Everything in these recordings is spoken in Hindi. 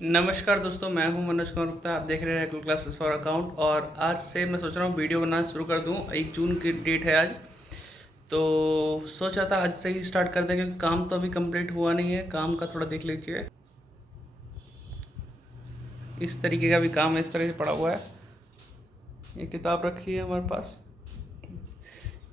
नमस्कार दोस्तों, मैं हूं मनोज कुमार गुप्ता। आप देख रहे हैं कूल क्लासेस फॉर अकाउंट। और आज से मैं सोच रहा हूं वीडियो बनाना शुरू कर दूं। 1 जून की डेट है आज, तो सोचा था आज से ही स्टार्ट कर दें क्योंकि काम तो अभी कंप्लीट हुआ नहीं है। काम का थोड़ा देख लीजिए, इस तरीके का भी काम इस तरह से पड़ा हुआ है। ये किताब रखी है हमारे पास,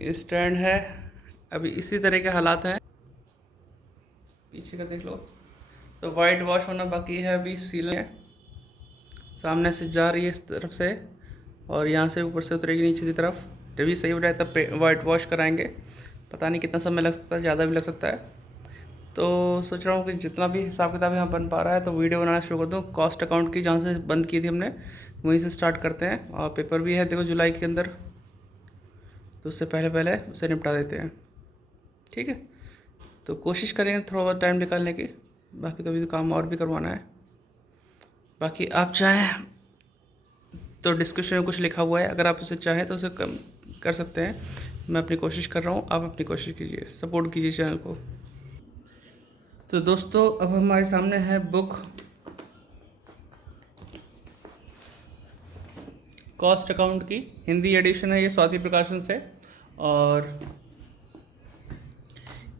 ये स्टैंड है। अभी इसी तरह के हालात हैं। पीछे का देख लो, तो वाइट वॉश होना बाकी है। अभी सीलिंग है, सामने से जा रही है इस तरफ से, और यहाँ से ऊपर से उतरेगी नीचे की तरफ। जब भी सही हो जाए तब वाइट वॉश कराएंगे। पता नहीं कितना समय लग सकता है, ज़्यादा भी लग सकता है। तो सोच रहा हूँ कि जितना भी हिसाब किताब यहाँ बन पा रहा है तो वीडियो बनाना शुरू कर दूँ। कॉस्ट अकाउंट की जहाँ से बंद की थी हमने, वहीं से स्टार्ट करते हैं। और पेपर भी है देखो जुलाई के अंदर, तो उससे पहले पहले उसे निपटा देते हैं। ठीक है, तो कोशिश करेंगे थोड़ा बहुत टाइम निकालने की। बाकी तो अभी तो काम और भी करवाना है। बाकी आप चाहें तो डिस्क्रिप्शन में कुछ लिखा हुआ है, अगर आप उसे चाहें तो उसे कम कर सकते हैं। मैं अपनी कोशिश कर रहा हूँ, आप अपनी कोशिश कीजिए, सपोर्ट कीजिए चैनल को। तो दोस्तों, अब हमारे सामने है बुक कॉस्ट अकाउंट की हिंदी एडिशन है, ये स्वाति प्रकाशन से। और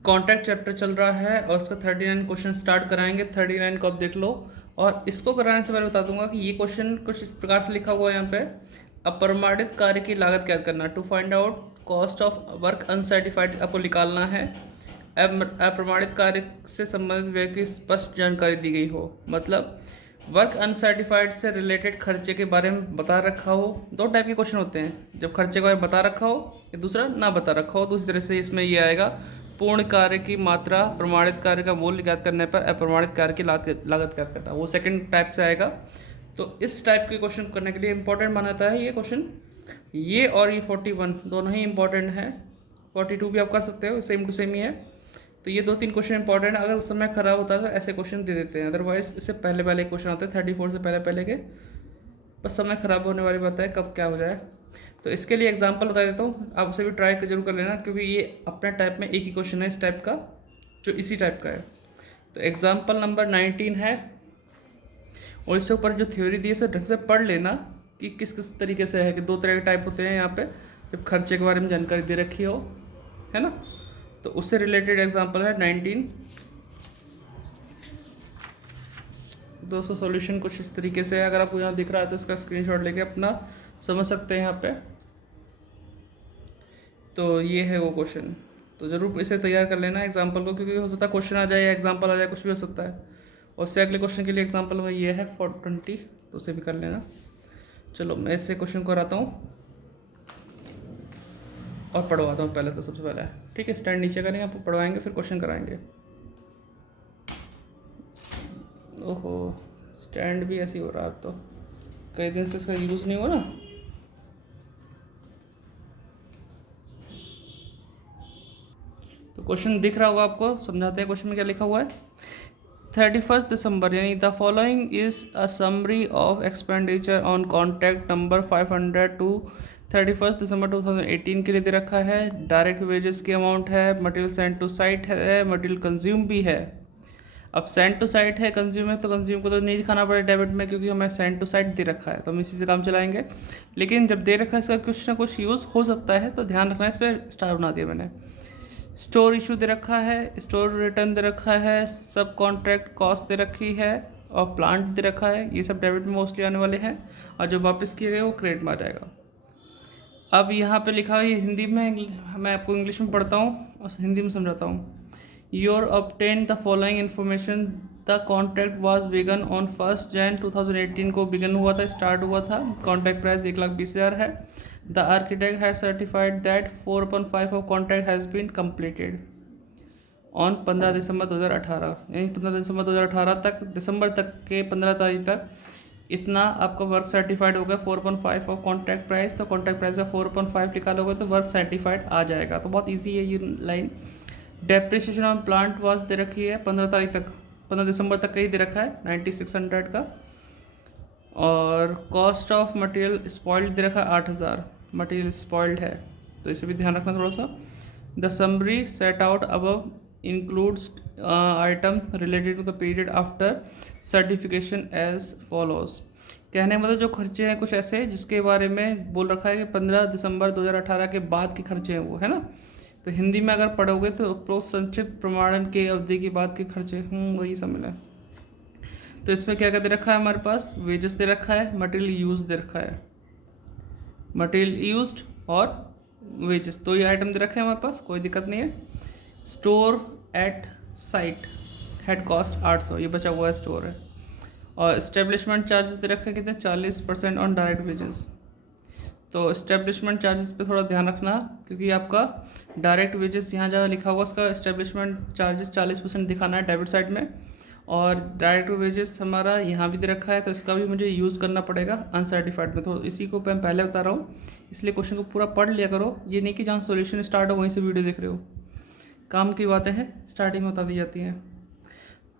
कॉन्ट्रैक्ट चैप्टर चल रहा है और उसका 39 क्वेश्चन स्टार्ट कराएंगे। 39 को आप देख लो। और इसको कराने से पहले बता दूंगा कि ये क्वेश्चन कुछ इस प्रकार से लिखा हुआ है यहाँ पे। अप्रमाणित कार्य की लागत ज्ञात करना, to find out cost of work uncertified आपको निकालना है। अप्रमाणित कार्य से संबंधित व्यक्ति की स्पष्ट जानकारी दी गई हो, मतलब वर्क अनसर्टिफाइड से रिलेटेड खर्चे के बारे में बता रखा हो। दो टाइप के क्वेश्चन होते हैं, जब खर्चे के बारे में बता रखा हो या दूसरा ना बता रखा हो। दूसरी तरह से इसमें ये आएगा, पूर्ण कार्य की मात्रा, प्रमाणित कार्य का मूल्य ज्ञात करने पर अप्रमाणित कार्य की लागत ज्ञात करना, वो सेकंड टाइप से आएगा। तो इस टाइप के क्वेश्चन करने के लिए इंपॉर्टेंट माना जाता है ये क्वेश्चन। ये और ये 41 दोनों ही इंपॉर्टेंट है। 42 भी आप कर सकते हो, सेम टू सेम ही है। तो ये 2-3 क्वेश्चन इंपॉर्टेंट है। अगर उस समय खराब होता है तो ऐसे क्वेश्चन दे देते हैं, अदरवाइज इससे पहले पहले क्वेश्चन आते हैं 34 से पहले पहले के। बस समय खराब होने वाली बात है, कब क्या हो जाए। तो इसके लिए एग्जांपल बता देता हूँ, आप उसे भी ट्राई जरूर कर लेना, क्योंकि ये अपने टाइप में एक ही क्वेश्चन है इस टाइप का, जो इसी टाइप का है। तो एग्जाम्पल नंबर 19 है, और इससे ऊपर जो थ्योरी दी है उसे ढंग से पढ़ लेना कि किस किस तरीके से है। कि 2 तरह के टाइप होते हैं यहाँ पे, जब खर्चे के बारे में जानकारी दे रखी हो, है ना। तो उससे रिलेटेड एग्जाम्पल है 19। दोस्तों सॉल्यूशन कुछ इस तरीके से है, अगर आपको यहाँ दिख रहा है तो इसका स्क्रीनशॉट लेके अपना समझ सकते हैं यहाँ पे। तो ये है वो क्वेश्चन, तो ज़रूर इसे तैयार कर लेना एग्जाम्पल को, क्योंकि हो सकता है क्वेश्चन आ जाए या एग्जाम्पल आ जाए, कुछ भी हो सकता है। और उससे अगले क्वेश्चन के लिए एग्जाम्पल में ये है 420, तो उसे भी कर लेना। चलो मैं इससे क्वेश्चन को कराता हूँ और पढ़वाता हूँ पहले, तो सबसे पहले ठीक है, स्टैंड नीचे करेंगे, आपको पढ़वाएंगे फिर क्वेश्चन कराएंगे। ओहो, स्टैंड भी ऐसी हो रहा है अब तो, कई दिन से इसका यूज़ नहीं हुआ ना। तो क्वेश्चन दिख रहा होगा आपको, समझाते हैं क्वेश्चन में क्या लिखा हुआ है। 31 दिसंबर, यानी the following is a summary of expenditure on contact number 500 to 31 December 2018 के लिए दे रखा है। डायरेक्ट वेजेस की अमाउंट है, मटेरियल सेंड टू साइट है, मटेरियल कंज्यूम भी है। अब सेंड टू साइट है, कंज्यूम है, तो कंज्यूम को तो नहीं दिखाना पड़ेगा डेबिट में, क्योंकि हमें सेंड टू साइट दे रखा है, तो हम इसी से काम चलाएंगे। लेकिन जब दे रखा है इसका कुछ ना कुछ यूज़ हो सकता है, तो ध्यान रखना, इस पर स्टार बना दिया मैंने। स्टोर इशू दे रखा है, स्टोर रिटर्न दे रखा है, सब कॉन्ट्रैक्ट कॉस्ट दे रखी है, और प्लांट दे रखा है। ये सब डेबिट में मोस्टली आने वाले हैं, और जो वापस किए गए वो क्रेडिट में आ जाएगा। अब यहाँ पे लिखा है, ये हिंदी में, मैं आपको इंग्लिश में पढ़ता हूँ और हिंदी में समझाता हूँ। Your obtain the following information, the contract was begun on 1 January 2018 को बिगन हुआ था, स्टार्ट हुआ था। कॉन्ट्रैक्ट प्राइस 1,20,000 है। The architect has certified that 4/5 of contract has been completed on 15 December 2018, यानी 15 दिसंबर 2018 तक, दिसंबर तक के 15 तारीख तक इतना आपका वर्क सर्टिफाइड होगा। 4/5 ऑफ कॉन्ट्रैक्ट प्राइस, तो कॉन्ट्रैक्ट प्राइस का 4/5 निकालोगे तो वर्क सर्टिफाइड आ जाएगा। तो बहुत ईजी है ये line. Depreciation on plant was दे रखी है 15 तारीख तक, 15 दिसंबर तक का ही दे रखा है, 9600 का। और कॉस्ट ऑफ मटेरियल स्पॉइल्ड दे रखा है 8000, मटेरियल स्पॉइल्ड है, तो इसे भी ध्यान रखना थोड़ा सा। The summary set out above includes item related to the period after certification as follows. कहने का मतलब जो खर्चे हैं कुछ ऐसे जिसके बारे में बोल रखा है कि 15 दिसंबर 2018 के बाद के खर्चे हैं वो, है ना। तो हिंदी में अगर पढ़ोगे तो उपरोक्त संक्षिप्त प्रमाणन के अवधि के बाद के खर्चे, वही सब मिला। तो इसमें क्या क्या दे रखा है हमारे पास, वेजेस दे रखा है, मटेरियल यूज दे रखा है, मटेरियल यूज्ड और वेजेस, तो ये आइटम दे रखे हैं हमारे पास, कोई दिक्कत नहीं है। Store at site head cost 800, ये बचा हुआ है स्टोर है। और इस्टेब्लिशमेंट चार्जेस दे रखे हैं कितने, 40% ऑन डायरेक्ट वेजेस। तो इस्टेब्लिशमेंट चार्जेस पे थोड़ा ध्यान रखना, क्योंकि आपका डायरेक्ट वेजेस यहाँ जहाँ लिखा हुआ उसका इस्टेब्लिशमेंट चार्जेस 40% दिखाना है डेबिट साइड में, और डायरेक्ट वेजेस हमारा यहाँ भी दे रखा है, तो इसका भी मुझे यूज़ करना पड़ेगा अनसर्टिफाइड में। तो इसी को मैं पहले बता रहा हूँ, इसलिए क्वेश्चन को पूरा पढ़ लिया करो, ये नहीं कि जहाँ सॉल्यूशन स्टार्ट हो वहीं से वीडियो देख रहे हो। काम की बातें हैं स्टार्टिंग में बता दी जाती हैं।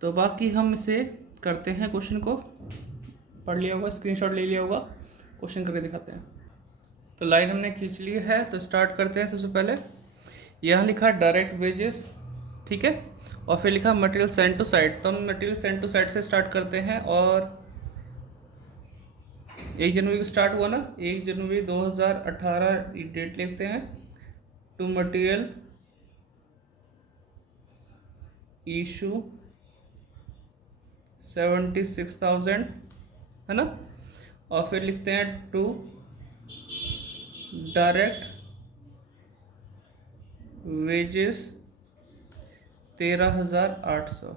तो बाकी हम इसे करते हैं, क्वेश्चन को पढ़ लिया होगा, स्क्रीनशॉट ले लिया होगा, क्वेश्चन करके दिखाते हैं। तो लाइन हमने खींच ली है, तो स्टार्ट करते हैं। सबसे पहले यहाँ लिखा डायरेक्ट वेजेस, ठीक है, और फिर लिखा मटेरियल सेंड टू साइट। तो हम मटेरियल सेंड टू साइट से स्टार्ट करते हैं, और 1 जनवरी को स्टार्ट हुआ ना, 1 जनवरी 2018 डेट लिखते हैं। टू मटेरियल इशू 76,000, है ना, और फिर लिखते हैं टू डायरेक्ट वेजेस 13,800,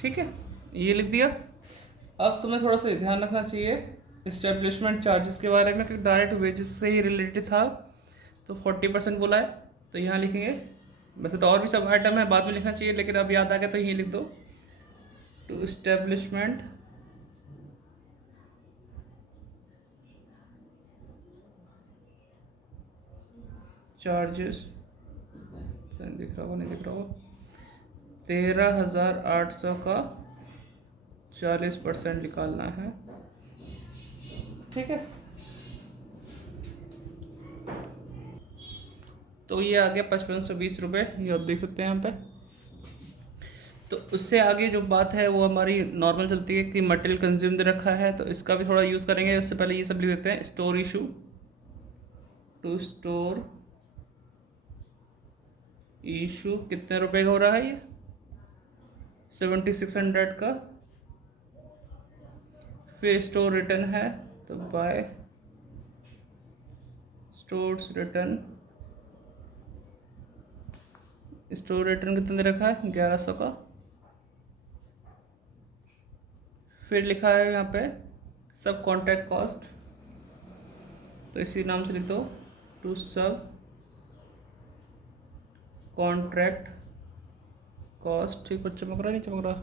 ठीक है, ये लिख दिया। अब तुम्हें थोड़ा सा ध्यान रखना चाहिए इस्टेब्लिशमेंट चार्जेस के बारे में, क्योंकि डायरेक्ट वेजेस से ही रिलेटेड था, तो 40% बोला है, तो यहाँ लिखेंगे। वैसे तो और भी सब आइटम है, बाद में लिखना चाहिए, लेकिन अब याद आ गया तो यही लिख दो, टू इस्टेब्लिशमेंट चार्जेस, दिख रहा होगा नहीं दिख रहा होगा, 13,800 का 40% निकालना है, ठीक है। तो ये आ गया 5520 रुपये, ये आप देख सकते हैं यहाँ पे। तो उससे आगे जो बात है वो हमारी नॉर्मल चलती है कि मटेरियल कंज्यूम दे रखा है, तो इसका भी थोड़ा यूज़ करेंगे। उससे पहले ये सब लिख देते हैं, store issue, to store issue कितने रुपए का हो रहा है ये, 7600 का। फिर स्टोर रिटर्न है, तो by stores return, store return कितने दे रखा है, 1100 का। फिर लिखा है यहाँ पे सब कॉन्ट्रैक्ट कॉस्ट, तो इसी नाम से लिख दो, टू सब कॉन्ट्रैक्ट कॉस्ट। ठीक, कुछ चमक रहा नहीं चमक रहा,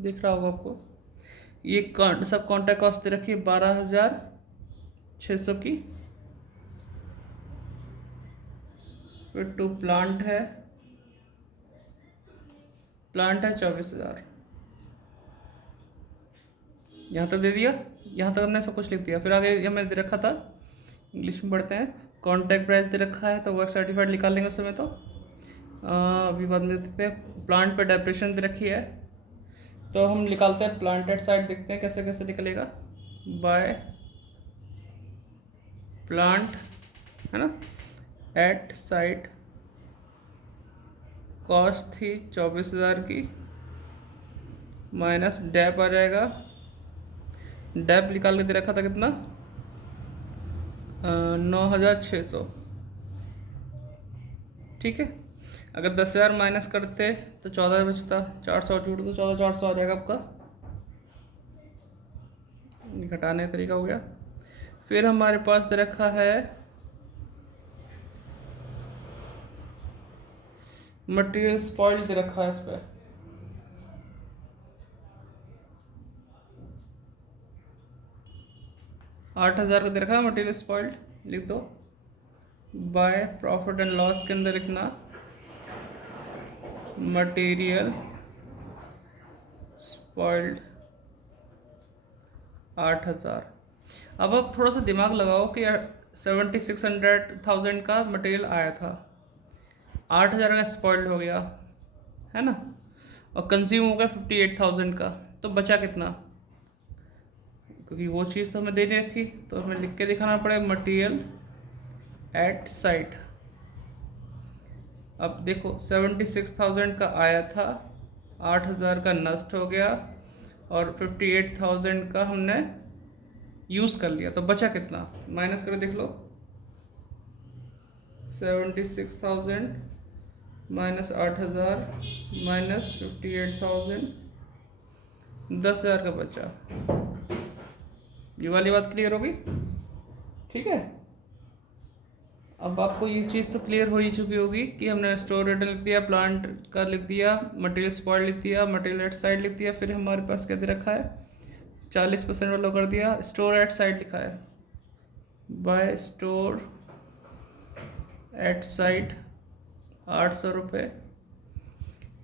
दिख रहा होगा आपको। ये सब कॉन्ट्रैक्ट कॉस्ट दे रखी है 12,600 की। फिर टू प्लांट है 24,000, यहाँ तक दे दिया, यहाँ तक हमने सब कुछ लिख दिया। फिर आगे ये मैंने दे रखा था, इंग्लिश में पढ़ते हैं, कॉन्ट्रैक्ट प्राइस दे रखा है, तो वर्क सर्टिफाइड निकाल लेंगे उस समय। तो अभी बाद में देखते हैं, प्लांट पे डेप्रेशन दे रखी है, तो हम निकालते हैं प्लांट एट साइट, देखते हैं कैसे कैसे निकलेगा। बाय प्लांट, है ना, एट साइट कॉस्ट थी 24,000 की, माइनस डैप आ जाएगा, डैप निकाल के दे रखा था कितना, 9,600, ठीक है। अगर 10,000 माइनस करते तो 14 बचता, 400 जोड़ दो, 14,400 आ जाएगा आपका, घटाने का तरीका हो गया। फिर हमारे पास दे रखा है मटेरियल स्पॉइल दे रखा है, इस पर 8,000 का दे रखा है मटेरियल स्पॉइल्ड, लिख दो। बाय प्रॉफिट एंड लॉस के अंदर लिखना मटेरियल स्पॉइल्ड 8,000। अब थोड़ा सा दिमाग लगाओ कि 76,000 का मटेरियल आया था, 8,000 का स्पॉइल्ड हो गया, है ना, और कंज्यूम हो गया 58,000 का, तो बचा कितना? क्योंकि वो चीज़ तो हमें दे नहीं रखी, तो हमें लिख के दिखाना पड़ेगा मटेरियल एट साइट। अब देखो 76,000 का आया था, 8,000 का नष्ट हो गया और 58,000 का हमने यूज़ कर लिया, तो बचा कितना? माइनस करके देख लो, 76,000 माइनस 8,000 माइनस 58,000, 10,000 का बचा। ये वाली बात क्लियर होगी? ठीक है, अब आपको ये चीज़ तो क्लियर हो ही चुकी होगी कि हमने स्टोर रेट लिख दिया, प्लांट का लिख दिया, मटेरियल स्पॉइल लिख दिया, मटेरियल एट साइड लिख दिया, फिर हमारे पास क्या दे रखा है 40% वाला कर दिया, स्टोर एट साइड लिखा है, बाय स्टोर एट साइड 800 रुपये,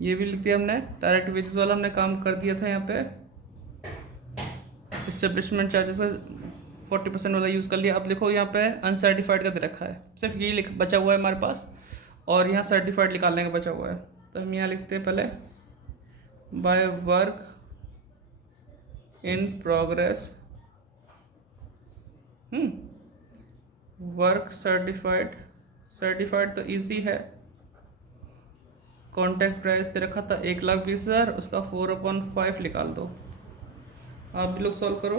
ये भी लिख दिया हमने। डायरेक्ट वेजेस वाला हमने काम कर दिया था यहाँ पे, इस्टेब्लिशमेंट चार्जेस का 40% वाला यूज़ कर लिया। अब देखो यहाँ पे अनसर्टिफाइड का दे रखा है, सिर्फ यही लिख बचा हुआ है हमारे पास, और यहाँ सर्टिफाइड निकालने का बचा हुआ है, तो हम यहाँ लिखते हैं पहले by work in progress, work certified, certified तो इजी है, कॉन्ट्रैक्ट प्राइस दे रखा था 1,20,000, उसका 4/5 निकाल दो। आप भी लोग सॉल्व करो,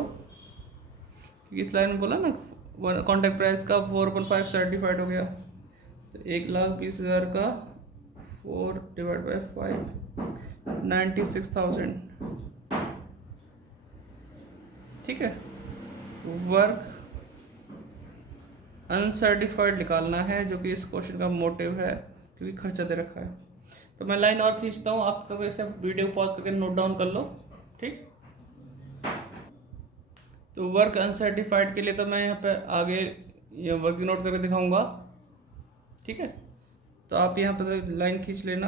इस लाइन में बोला ना कॉन्ट्रैक्ट प्राइस का 4/5 सर्टिफाइड हो गया, तो 1,20,000 का 4/5 96,000, ठीक है। वर्क अनसर्टिफाइड निकालना है, जो कि इस क्वेश्चन का मोटिव है, क्योंकि खर्चा दे रखा है। तो मैं लाइन और खींचता हूँ, आप लोग इसे वीडियो पॉज करके नोट डाउन कर लो, ठीक। तो वर्क अनसर्टिफाइड के लिए तो मैं यहाँ पे आगे ये वर्क नोट करके दिखाऊंगा, ठीक है। तो आप यहाँ पे लाइन खींच लेना,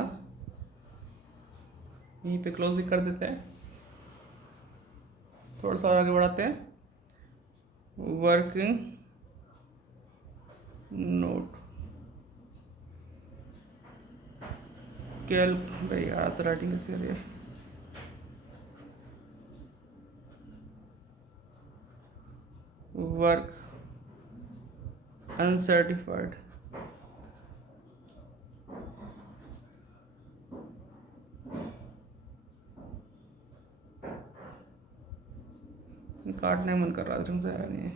यहीं पे क्लोजिंग कर देते हैं, थोड़ा सा और आगे बढ़ाते हैं। वर्किंग नोट भाई यार तो राइटिंग कैसे करिए, वर्क अनसर्टिफाइड, काटने मन कर रहा ढंग से आया नहीं है,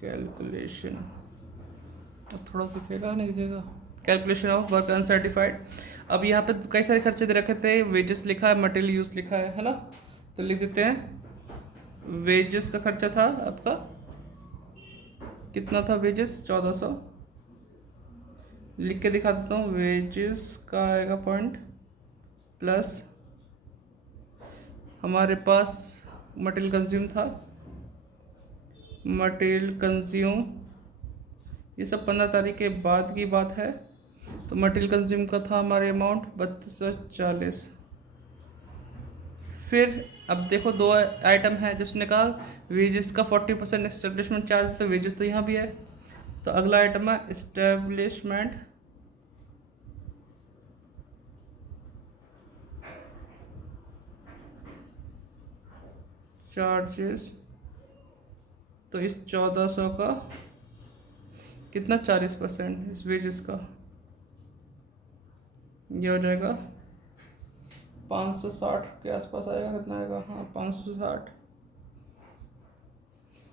कैलकुलेशन, अब थोड़ा दिखेगा नहीं दिखेगा, कैलकुलेशन ऑफ वर्क अनसर्टिफाइड। अब यहाँ पे कई सारे खर्चे दे रखे थे, वेजेस लिखा है, मटेरियल यूज लिखा है ना, तो लिख देते हैं वेजेस का खर्चा था आपका कितना था, वेजेस 1400, लिख के दिखा देता हूँ, वेजेस का आएगा पॉइंट प्लस हमारे पास मटेरियल कंज्यूम था, मटेरियल कंज्यूम ये सब 15 तारीख के बाद की बात है, तो मटेरियल कंज्यूम का था हमारे अमाउंट 3240। फिर अब देखो दो आइटम है, जिसने कहा वेजेस का 40% इस्टेब्लिशमेंट चार्ज, तो वेजेस तो यहाँ भी है, तो अगला आइटम है इस्टेब्लिशमेंट चार्जेस, तो इस 1400 का कितना 40% इस वेजेस का, ये हो जाएगा 560 के आसपास आएगा, कितना आएगा, हाँ 560,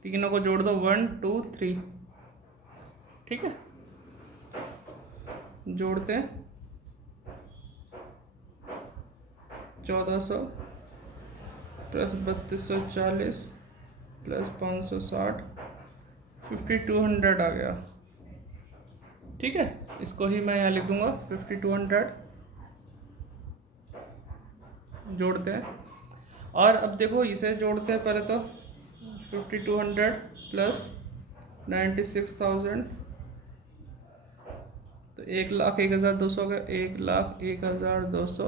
तीनों को जोड़ दो 1 2 3, ठीक है, जोड़ते हैं 1400 प्लस 3240 प्लस 560 5200 आ गया, ठीक है। इसको ही मैं यहाँ लिख दूंगा 5200, जोड़ते हैं, और अब देखो इसे जोड़ते हैं पहले तो 5200 प्लस 96,000, तो 1,01,200 का 1,01,200।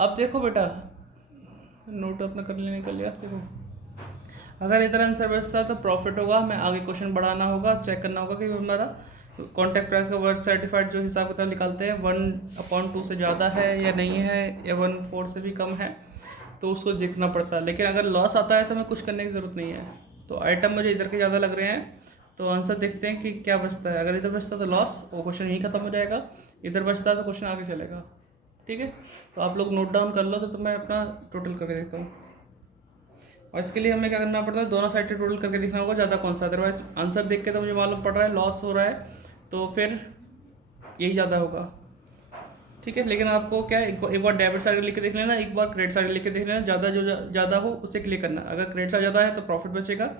अब देखो बेटा नोट अपना कर लेने का लिया, देखो अगर इधर आंसर बचता है तो प्रॉफिट होगा, हमें आगे क्वेश्चन बढ़ाना होगा, चेक करना होगा कि हमारा कॉन्ट्रैक्ट प्राइस का वर्ड सर्टिफाइड जो हिसाब किताब निकालते हैं 1/2 से ज़्यादा है या नहीं है या 1/4 से भी कम है तो उसको देखना पड़ता है। लेकिन अगर लॉस आता है तो हमें कुछ करने की ज़रूरत नहीं है। तो आइटम मुझे इधर के ज़्यादा लग रहे हैं, तो आंसर देखते हैं कि क्या बचता है। अगर इधर बचता तो लॉस, वो क्वेश्चन यहीं खत्म हो जाएगा। इधर बचता है तो क्वेश्चन आगे चलेगा। ठीक है, तो आप लोग नोट डाउन कर लो। तो मैं अपना टोटल करके देखता हूँ, और इसके लिए हमें क्या करना पड़ता है, दोनों साइड से टोटल करके देखना होगा ज़्यादा कौन सा। अदरवाइज आंसर देख के तो मुझे मालूम पड़ रहा है लॉस हो रहा है, तो फिर यही ज़्यादा होगा। ठीक है, लेकिन आपको क्या है, एक बार डेबिट साइड लिख के देख लेना, एक बार क्रेडिट साइड लिख के देख लेना। ज़्यादा जो ज़्यादा हो उसे क्लिक करना। अगर क्रेडिट साइड ज़्यादा है तो प्रॉफिट बचेगा,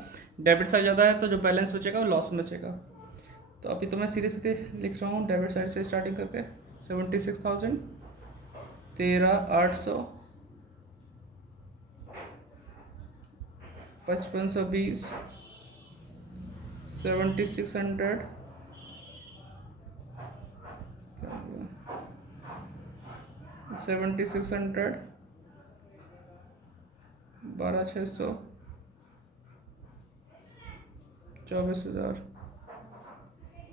डेबिट साइड ज़्यादा है तो जो बैलेंस बचेगा वो लॉस में बचेगा। तो अभी तो मैं सीधे सीधे लिख रहा हूँ डेबिट साइड से स्टार्टिंग करके 76,000, 13,800, 5520, 7600, 7600, 12,600, 24,000।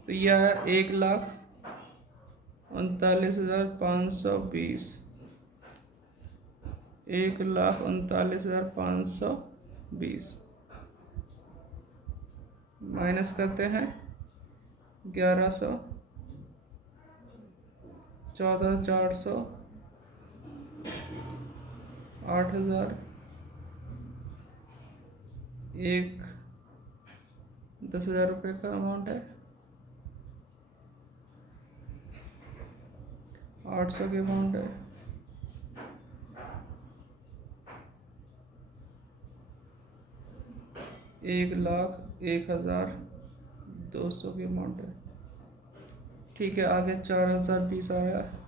तो यह है 1,39,520, 1,39,520 माइनस करते हैं 1,100, 14,400, 8,000, 10,000 रुपये का अमाउंट है, 800 की अमाउंट है, 1,01,200 की अमाउंट है। ठीक है, आगे 4,020 आ रहा है।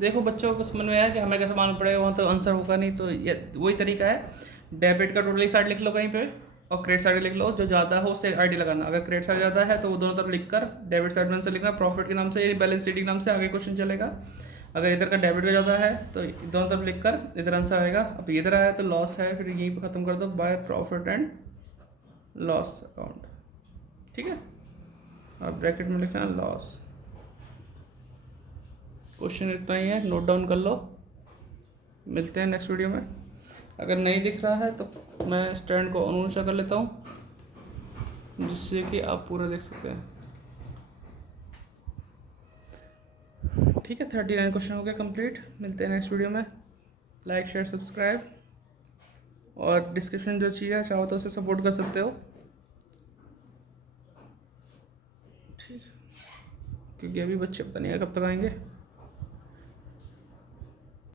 देखो बच्चों को समझ में आया कि हमें कैसे मालूम पड़ेगा, वहाँ तो आंसर होगा नहीं। तो ये वही तरीका है, डेबिट का टोटल एक साइड लिख लो कहीं पे और क्रेडिट साइड लिख लो। जो ज़्यादा हो उससे आईडी लगाना। अगर क्रेडिट साइड ज़्यादा है तो वो दोनों तरफ लिख कर डेबिट साइड में आंसर लिखना, प्रॉफिट के नाम से, बैलेंस शीट के नाम से आगे क्वेश्चन चलेगा। अगर इधर का डेबिट का ज़्यादा है तो दोनों तरफ लिख कर इधर आंसर आएगा। अब इधर आया तो लॉस है, फिर यहीं पर ख़त्म कर दो by profit and loss account. ठीक है, अब ब्रैकेट में लिखना लॉस। क्वेश्चन इतना ही है, नोट डाउन कर लो। मिलते हैं नेक्स्ट वीडियो में। अगर नहीं दिख रहा है तो मैं स्टैंड को ऑन ऊंचा कर लेता हूँ, जिससे कि आप पूरा देख सकते हैं। ठीक है, 39 क्वेश्चन हो गया कंप्लीट। मिलते हैं नेक्स्ट वीडियो में। लाइक शेयर सब्सक्राइब, और डिस्क्रिप्शन जो चाहिए चाहो तो उसे सपोर्ट कर सकते हो। ठीक, क्योंकि अभी बच्चे पता नहीं है कब तक आएंगे।